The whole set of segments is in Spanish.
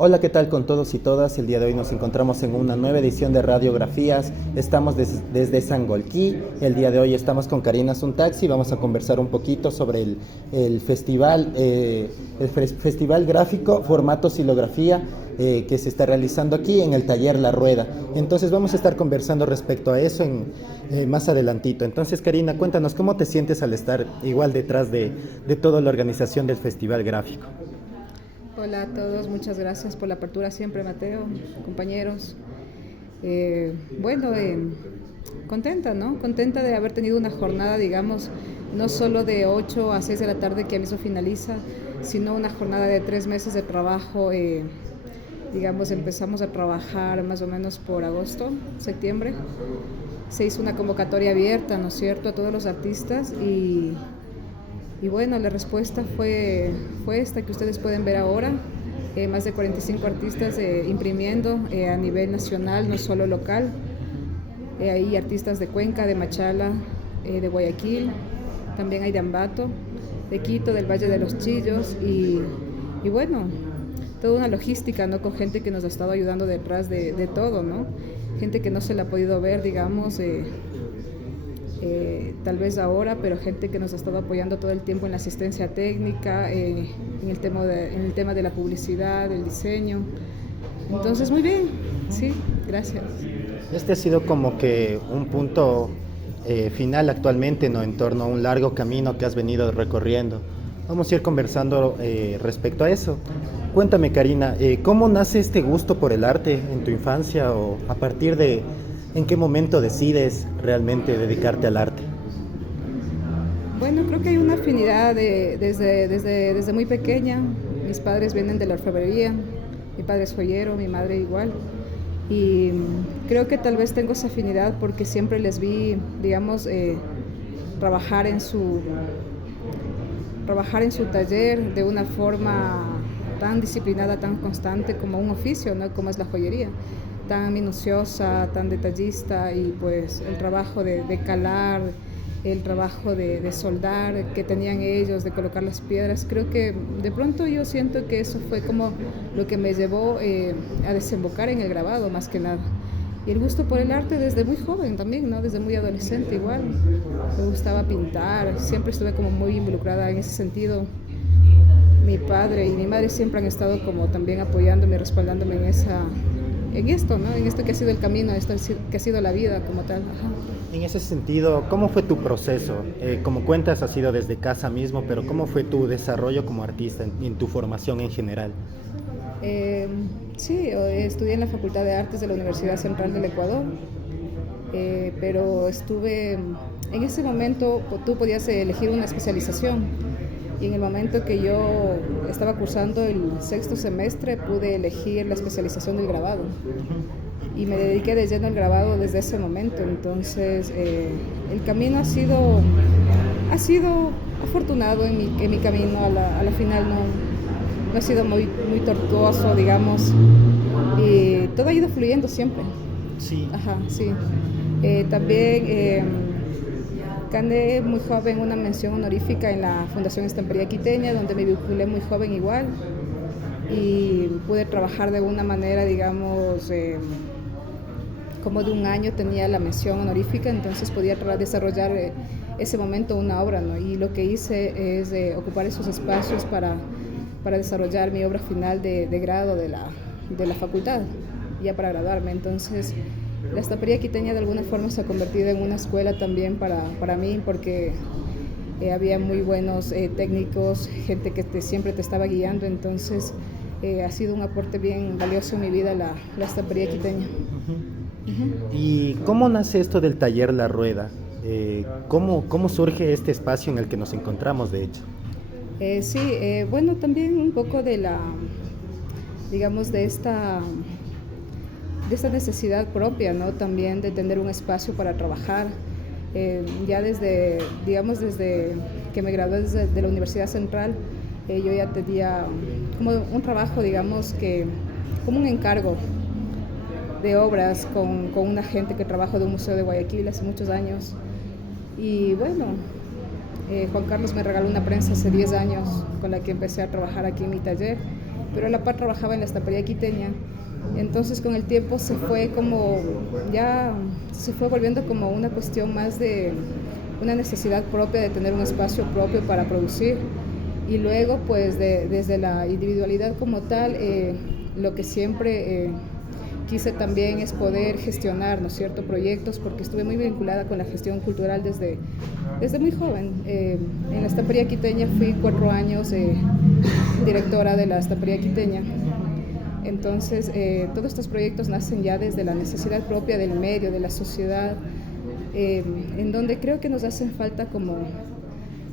Hola, ¿qué tal con todos y todas? El día de hoy nos encontramos en una nueva edición de Radiografías. Estamos desde Sangolquí. El día de hoy estamos con Karina Suntaxi. Vamos a conversar un poquito sobre el festival, festival gráfico Formato Silografía que se está realizando aquí en el taller La Rueda. Entonces vamos a estar conversando respecto a eso más adelantito. Entonces, Karina, cuéntanos cómo te sientes al estar igual detrás de toda la organización del festival gráfico. Hola a todos, muchas gracias por la apertura siempre, Mateo, compañeros. Eh, bueno, eh, Contenta, ¿no? Contenta de haber tenido una jornada, digamos, no solo de 8 a 6 de la tarde que a mismo finaliza, sino una jornada de 3 meses de trabajo. Digamos, empezamos a trabajar más o menos por agosto, septiembre. Se hizo una convocatoria abierta, ¿no es cierto?, a todos los artistas y bueno, la respuesta fue esta que ustedes pueden ver ahora. Más de 45 artistas imprimiendo a nivel nacional, no solo local. Hay artistas de Cuenca, de Machala, de Guayaquil, también hay de Ambato, de Quito, del Valle de los Chillos y bueno, toda una logística, ¿no? Con gente que nos ha estado ayudando detrás de todo, ¿no? Gente que no se la ha podido ver, digamos, tal vez ahora, pero gente que nos ha estado apoyando todo el tiempo en la asistencia técnica, en el tema de la publicidad, del diseño. Entonces, muy bien, sí, gracias. Este ha sido como que un punto final actualmente, ¿no? En torno a un largo camino que has venido recorriendo. Vamos a ir conversando respecto a eso. Cuéntame, Karina, ¿cómo nace este gusto por el arte en tu infancia o a partir de en qué momento decides realmente dedicarte al arte? Bueno, creo que hay una afinidad desde muy pequeña. Mis padres vienen de la orfebrería, mi padre es joyero, mi madre igual. Y creo que tal vez tengo esa afinidad porque siempre les vi, digamos, trabajar en su, trabajar en su taller de una forma tan disciplinada, tan constante como un oficio, ¿no? Como es la joyería, tan minuciosa, tan detallista y pues el trabajo de calar, el trabajo de soldar que tenían ellos, de colocar las piedras. Creo que de pronto yo siento que eso fue como lo que me llevó a desembocar en el grabado más que nada. Y el gusto por el arte desde muy joven también, ¿no? Desde muy adolescente igual. Me gustaba pintar, siempre estuve como muy involucrada en ese sentido. Mi padre y mi madre siempre han estado como también apoyándome, respaldándome en esto, ¿no? En esto que ha sido el camino, esto que ha sido la vida como tal. Ajá. En ese sentido, ¿cómo fue tu proceso? Como cuentas, ha sido desde casa mismo, pero ¿cómo fue tu desarrollo como artista en tu formación en general? Eh, sí, estudié en la Facultad de Artes de la Universidad Central del Ecuador, pero estuve, en ese momento tú podías elegir una especialización y en el momento que yo estaba cursando el sexto semestre pude elegir la especialización del grabado y me dediqué de lleno al grabado desde ese momento. Entonces el camino ha sido afortunado en mi camino, a la final no ha sido muy tortuoso, digamos, y todo ha ido fluyendo siempre. Sí. Ajá, sí. También gané muy joven una mención honorífica en la Fundación Estampería Quiteña, donde me vinculé muy joven igual y pude trabajar de una manera, digamos, como de un año tenía la mención honorífica, entonces podía desarrollar ese momento una obra, ¿no? Y lo que hice es ocupar esos espacios para desarrollar mi obra final de grado de la facultad, ya para graduarme. Entonces, la estampería quiteña de alguna forma se ha convertido en una escuela también para mí, porque había muy buenos técnicos, gente que siempre te estaba guiando, entonces ha sido un aporte bien valioso en mi vida la estampería quiteña. ¿Y cómo nace esto del taller La Rueda? ¿Cómo surge este espacio en el que nos encontramos, de hecho? Sí, bueno, también un poco digamos, de esta necesidad propia, ¿no? También de tener un espacio para trabajar. Ya digamos, desde que me gradué de la Universidad Central, yo ya tenía como un trabajo, digamos, como un encargo de obras con una gente que trabaja de un museo de Guayaquil hace muchos años. Y bueno, Juan Carlos me regaló una prensa hace 10 años con la que empecé a trabajar aquí en mi taller pero a la par trabajaba en la estampería quiteña. Entonces con el tiempo se fue volviendo como una cuestión más de una necesidad propia de tener un espacio propio para producir. Y luego pues desde la individualidad como tal, lo que siempre quise también es poder gestionar, ¿no es cierto?, proyectos, porque estuve muy vinculada con la gestión cultural desde muy joven. En la estampería quiteña fui 4 años directora de la estampería quiteña. Entonces, todos estos proyectos nacen ya desde la necesidad propia del medio, de la sociedad, en donde creo que nos hacen falta como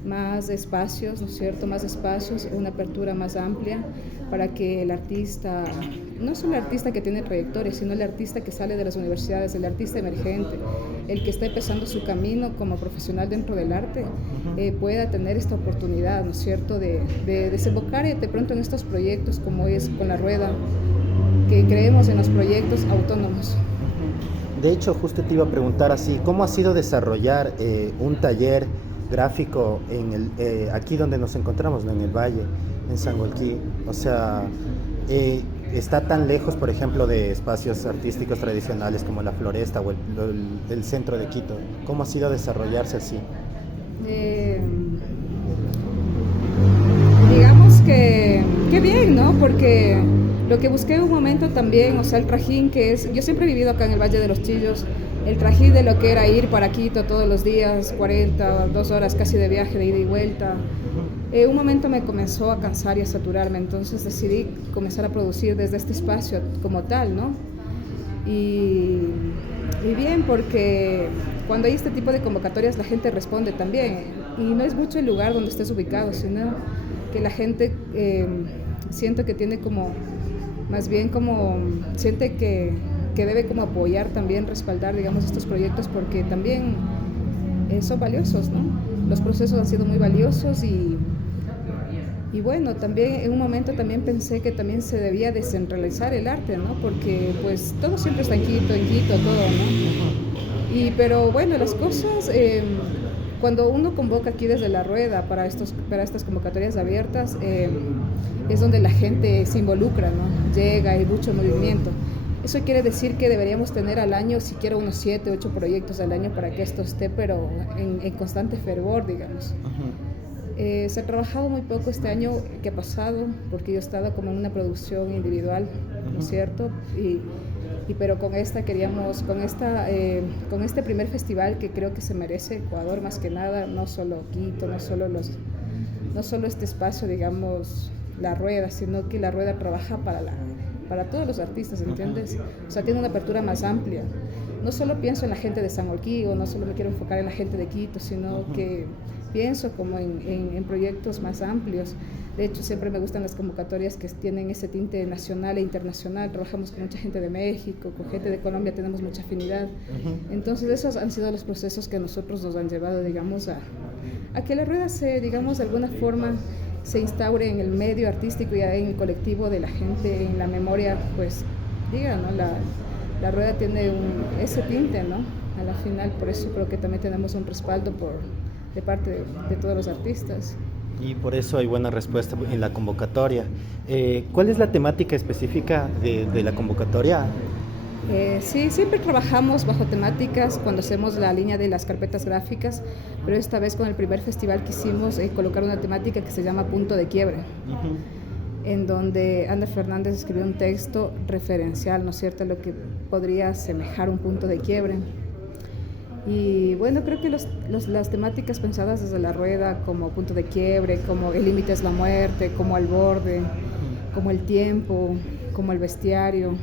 más espacios, ¿no es cierto?, más espacios, una apertura más amplia para que el artista, no solo el artista que tiene trayectoria, sino el artista que sale de las universidades, el artista emergente, el que está empezando su camino como profesional dentro del arte, pueda tener esta oportunidad, ¿no es cierto?, de desembocar de pronto en estos proyectos como es con La Rueda, que creemos en los proyectos autónomos. De hecho, justo te iba a preguntar así, ¿cómo ha sido desarrollar un taller gráfico aquí donde nos encontramos, ¿no?, en el Valle, en Sangolquí? O sea, está tan lejos, por ejemplo, de espacios artísticos tradicionales como la Floresta o el centro de Quito. ¿Cómo ha sido desarrollarse así? Digamos que bien, ¿no? Porque lo que busqué en un momento también, o sea, el trajín que es, yo siempre he vivido acá en el Valle de los Chillos, el trajín de lo que era ir para Quito todos los días, 2 horas casi de viaje, de ida y vuelta. Un momento me comenzó a cansar y a saturarme, entonces decidí comenzar a producir desde este espacio como tal, ¿no? Y bien, porque cuando hay este tipo de convocatorias la gente responde también, y no es mucho el lugar donde estés ubicado, sino que la gente siento que tiene como, más bien como, siente que debe como apoyar también, respaldar, digamos, estos proyectos, porque también son valiosos, ¿no? Los procesos han sido muy valiosos y bueno, también en un momento también pensé que también se debía descentralizar el arte, ¿no? Porque pues todo siempre está en Quito, todo, ¿no? Pero bueno, las cosas, cuando uno convoca aquí desde La Rueda para estas convocatorias abiertas, es donde la gente se involucra, ¿no? Llega, hay mucho movimiento. Eso quiere decir que deberíamos tener al año siquiera unos 7, 8 proyectos al año para que esto esté, pero en constante fervor, digamos. Se ha trabajado muy poco este año que ha pasado, porque yo he estado como en una producción individual, ¿no es cierto? Pero con este primer festival que creo que se merece Ecuador más que nada, no solo Quito, no solo este espacio, digamos, La Rueda, sino que La Rueda trabaja para todos los artistas, ¿entiendes? O sea, tiene una apertura más amplia. No solo pienso en la gente de Sangolquí, o no solo me quiero enfocar en la gente de Quito, sino que pienso como en proyectos más amplios. De hecho, siempre me gustan las convocatorias que tienen ese tinte nacional e internacional. Trabajamos con mucha gente de México, con gente de Colombia, tenemos mucha afinidad. Entonces, esos han sido los procesos que a nosotros nos han llevado, digamos, a que La Rueda digamos, de alguna forma se instaure en el medio artístico y en el colectivo de la gente, en la memoria, pues, diga, ¿no? La Rueda tiene ese tinte, ¿no? A la final, por eso creo que también tenemos un respaldo de parte de todos los artistas. Y por eso hay buena respuesta en la convocatoria. ¿Cuál es la temática específica de la convocatoria? Sí, siempre trabajamos bajo temáticas cuando hacemos la línea de las carpetas gráficas, pero esta vez con el primer festival quisimos colocar una temática que se llama Punto de Quiebre, en donde Ander Fernández escribió un texto referencial, ¿no es cierto?, a lo que podría asemejar un punto de quiebre. Y bueno, creo que las temáticas pensadas desde La Rueda, como punto de quiebre, como el límite es la muerte, como al borde, como el tiempo, como el bestiario,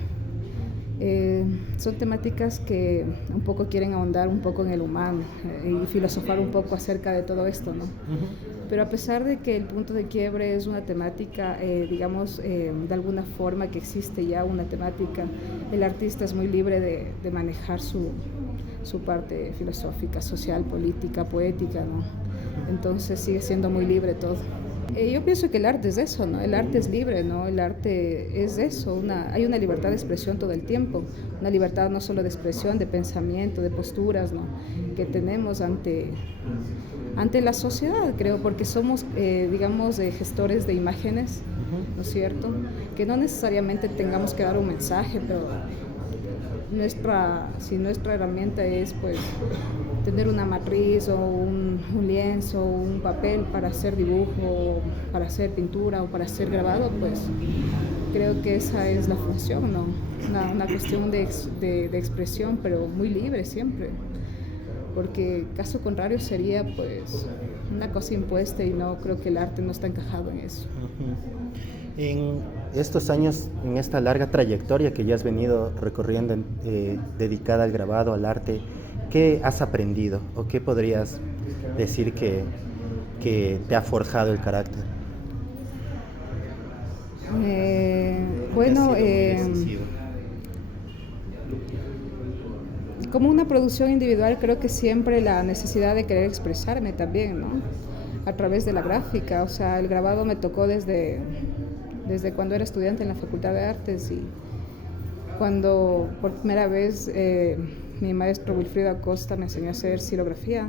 son temáticas que un poco quieren ahondar un poco en el humano y filosofar un poco acerca de todo esto, ¿no? Pero a pesar de que el punto de quiebre es una temática, digamos, de alguna forma que existe ya una temática, el artista es muy libre de manejar su parte filosófica, social, política, poética, ¿no? Entonces sigue siendo muy libre todo. Yo pienso que el arte es eso, ¿no? El arte es libre, ¿no? El arte es eso, hay una libertad de expresión todo el tiempo, una libertad no solo de expresión, de pensamiento, de posturas, ¿no?, que tenemos ante la sociedad, creo, porque somos, digamos, gestores de imágenes ¿no es cierto? Que no necesariamente tengamos que dar un mensaje, pero si nuestra herramienta es pues tener una matriz o un lienzo o un papel para hacer dibujo, para hacer pintura o para hacer grabado, pues creo que esa es la función, ¿no? Una cuestión de expresión, pero muy libre siempre, porque caso contrario sería pues una cosa impuesta y no creo que el arte no está encajado en eso. En estos años, en esta larga trayectoria que ya has venido recorriendo dedicada al grabado, al arte, ¿qué has aprendido o qué podrías decir que te ha forjado el carácter? Bueno, como una producción individual, creo que siempre la necesidad de querer expresarme también, ¿no? A través de la gráfica, o sea, el grabado me tocó desde cuando era estudiante en la Facultad de Artes y cuando por primera vez mi maestro Wilfrido Acosta me enseñó a hacer xilografía,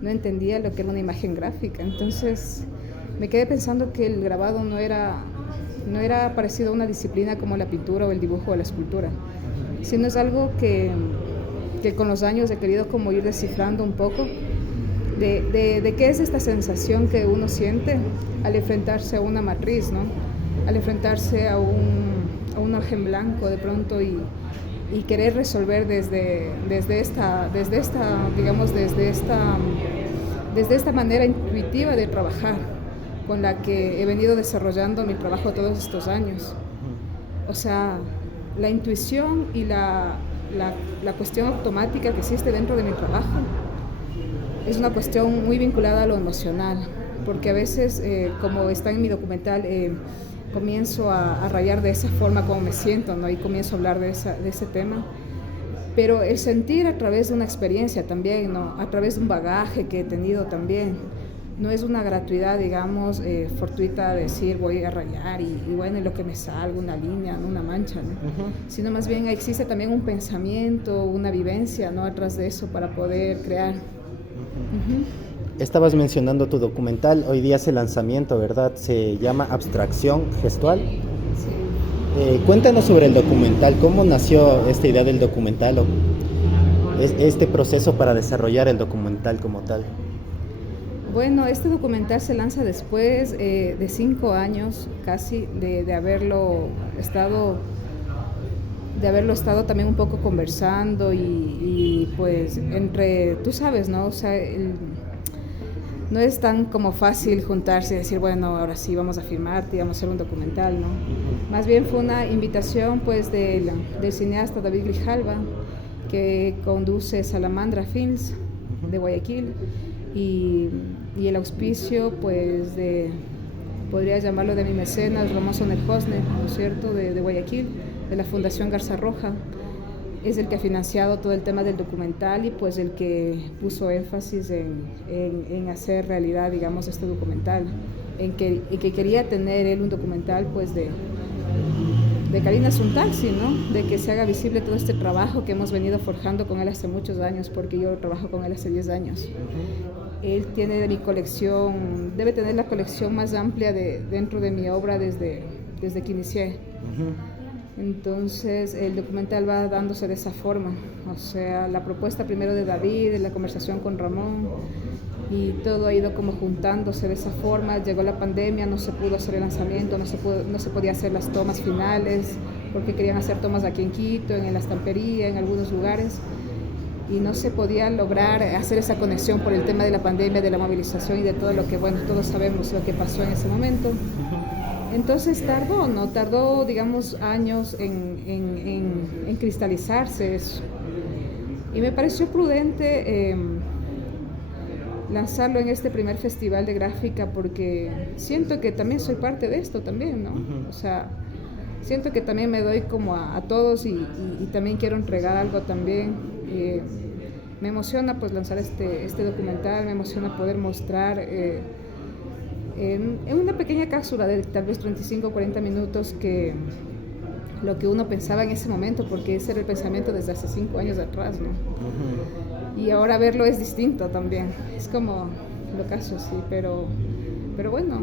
no entendía lo que era una imagen gráfica, entonces me quedé pensando que el grabado no era parecido a una disciplina como la pintura o el dibujo o la escultura, sino es algo que con los años he querido como ir descifrando un poco de qué es esta sensación que uno siente al enfrentarse a una matriz, ¿no? Al enfrentarse a un margen blanco de pronto y querer resolver desde esta manera intuitiva de trabajar con la que he venido desarrollando mi trabajo todos estos años. O sea, la intuición y la cuestión automática que existe dentro de mi trabajo es una cuestión muy vinculada a lo emocional, porque a veces, como está en mi documental, comienzo a rayar de esa forma como me siento, ¿no? Y comienzo a hablar de ese tema. Pero el sentir a través de una experiencia también, ¿no? A través de un bagaje que he tenido también, no es una gratuidad, digamos, fortuita de decir voy a rayar y bueno, y lo que me salga, una línea, ¿no? Una mancha, ¿no? Sino más bien existe también un pensamiento, una vivencia, ¿no? Atrás de eso para poder crear. Estabas mencionando tu documental, hoy día es el lanzamiento, ¿verdad? Se llama Abstracción Gestual. Sí. Cuéntanos sobre el documental, ¿cómo nació esta idea del documental o este proceso para desarrollar el documental como tal? Bueno, este documental se lanza después de 5 años casi de haberlo estado también un poco conversando y pues tú sabes, ¿no? O sea, no es tan como fácil juntarse y decir, bueno, ahora sí vamos a filmarte y vamos a hacer un documental, ¿no? Más bien fue una invitación pues del cineasta David Grijalva, que conduce Salamandra Films de Guayaquil, y el auspicio pues podría llamarlo de mi mecenas Ramón Soner Hosner, ¿no es cierto?, de Guayaquil, de la Fundación Garza Roja. Es el que ha financiado todo el tema del documental y pues el que puso énfasis en hacer realidad, digamos, este documental, en que quería tener él un documental pues de Karina es un taxi, ¿no? De que se haga visible todo este trabajo que hemos venido forjando con él hace muchos años, porque yo trabajo con él hace 10 años. Él tiene de mi colección, debe tener la colección más amplia dentro de mi obra desde que inicié. Entonces el documental va dándose de esa forma, o sea, la propuesta primero de David, la conversación con Ramón, y todo ha ido como juntándose de esa forma. Llegó la pandemia, no se pudo hacer el lanzamiento, no se podía hacer las tomas finales, porque querían hacer tomas aquí en Quito, en la estampería, en algunos lugares, y no se podía lograr hacer esa conexión por el tema de la pandemia, de la movilización y de todo lo que, bueno, todos sabemos lo que pasó en ese momento. Entonces tardó, digamos, años en cristalizarse eso. Y me pareció prudente lanzarlo en este primer festival de gráfica, porque siento que también soy parte de esto también, ¿no? O sea, siento que también me doy como a todos y también quiero entregar algo también. Me emociona pues lanzar este documental, me emociona poder mostrar en una pequeña cápsula de tal vez 35 o 40 minutos que lo que uno pensaba en ese momento, porque ese era el pensamiento desde hace 5 años atrás, ¿no? Y ahora verlo es distinto también, es como lo caso, sí, pero pero bueno,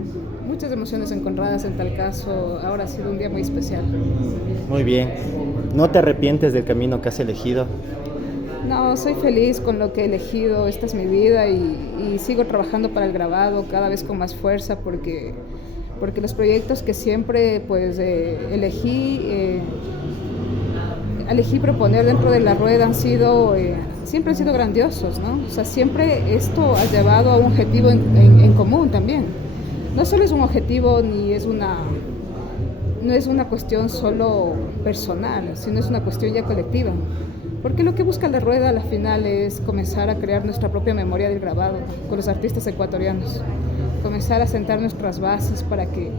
muchas emociones encontradas en tal caso. Ahora ha sido un día muy especial. Muy bien. ¿No te arrepientes del camino que has elegido? No, soy feliz con lo que he elegido, esta es mi vida y sigo trabajando para el grabado cada vez con más fuerza porque los proyectos que siempre pues elegí proponer dentro de la rueda siempre han sido grandiosos, ¿no? O sea, siempre esto ha llevado a un objetivo en común también. No solo es un objetivo no es una cuestión solo personal, sino es una cuestión ya colectiva. Porque lo que busca la rueda a la final es comenzar a crear nuestra propia memoria del grabado con los artistas ecuatorianos, comenzar a sentar nuestras bases para que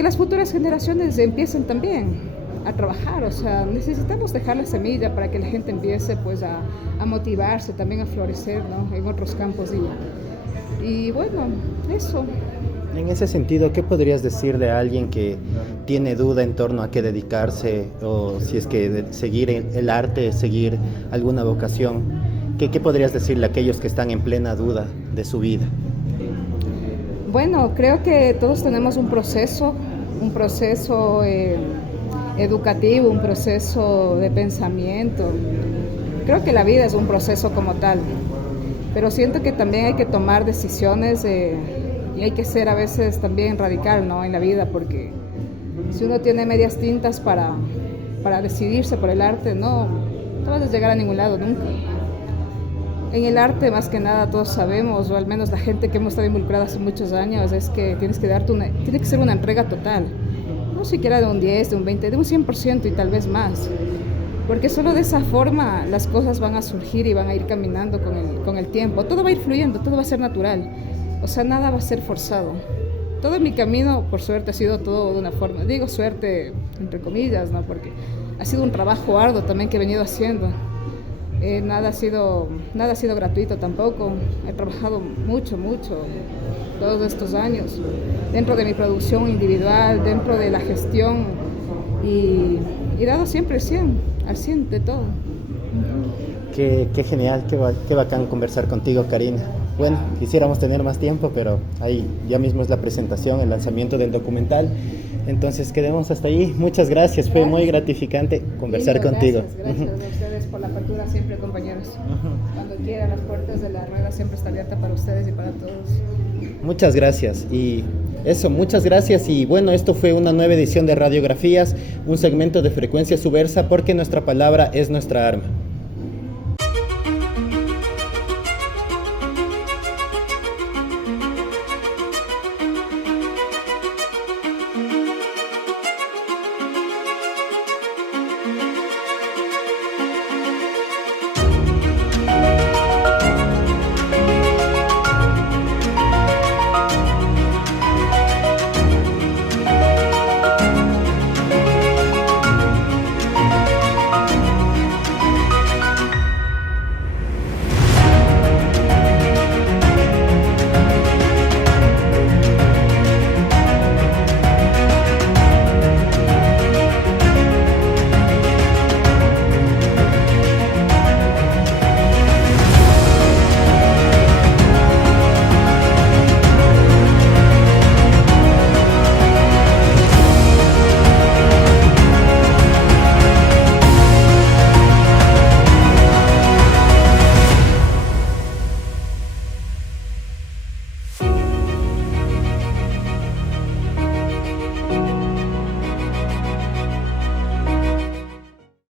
las futuras generaciones empiecen también a trabajar. O sea, necesitamos dejar la semilla para que la gente empiece pues a motivarse, también a florecer, ¿no?, en otros campos. Y bueno, eso. En ese sentido, ¿qué podrías decirle a alguien que tiene duda en torno a qué dedicarse o si es que seguir el arte, seguir alguna vocación? ¿Qué podrías decirle a aquellos que están en plena duda de su vida? Bueno, creo que todos tenemos un proceso educativo, un proceso de pensamiento. Creo que la vida es un proceso como tal, pero siento que también hay que tomar decisiones y hay que ser a veces también radical, ¿no?, en la vida, porque si uno tiene medias tintas para decidirse por el arte, no vas a llegar a ningún lado nunca. En el arte, más que nada, todos sabemos, o al menos la gente que hemos estado involucrada hace muchos años, es que tiene que ser una entrega total, no siquiera de un 10, de un 20, de un 100% y tal vez más, porque solo de esa forma las cosas van a surgir y van a ir caminando con el tiempo, todo va a ir fluyendo, todo va a ser natural. O sea, nada va a ser forzado. Todo en mi camino, por suerte, ha sido todo de una forma. Digo suerte, entre comillas, ¿no?, porque ha sido un trabajo arduo también que he venido haciendo. Nada ha sido gratuito tampoco. He trabajado mucho, todos estos años, dentro de mi producción individual, dentro de la gestión, y dado siempre al 100 de todo. Qué genial, qué bacán conversar contigo, Karina. Bueno, quisiéramos tener más tiempo, pero ahí ya mismo es la presentación, el lanzamiento del documental. Entonces quedemos hasta ahí. Muchas gracias, fue muy gratificante conversar contigo. Gracias a ustedes por la apertura siempre, compañeros. Cuando quieran, las puertas de la rueda siempre están abiertas para ustedes y para todos. Muchas gracias. Y eso, muchas gracias. Y bueno, esto fue una nueva edición de Radiografías, un segmento de Frecuencia Subversa, porque nuestra palabra es nuestra arma.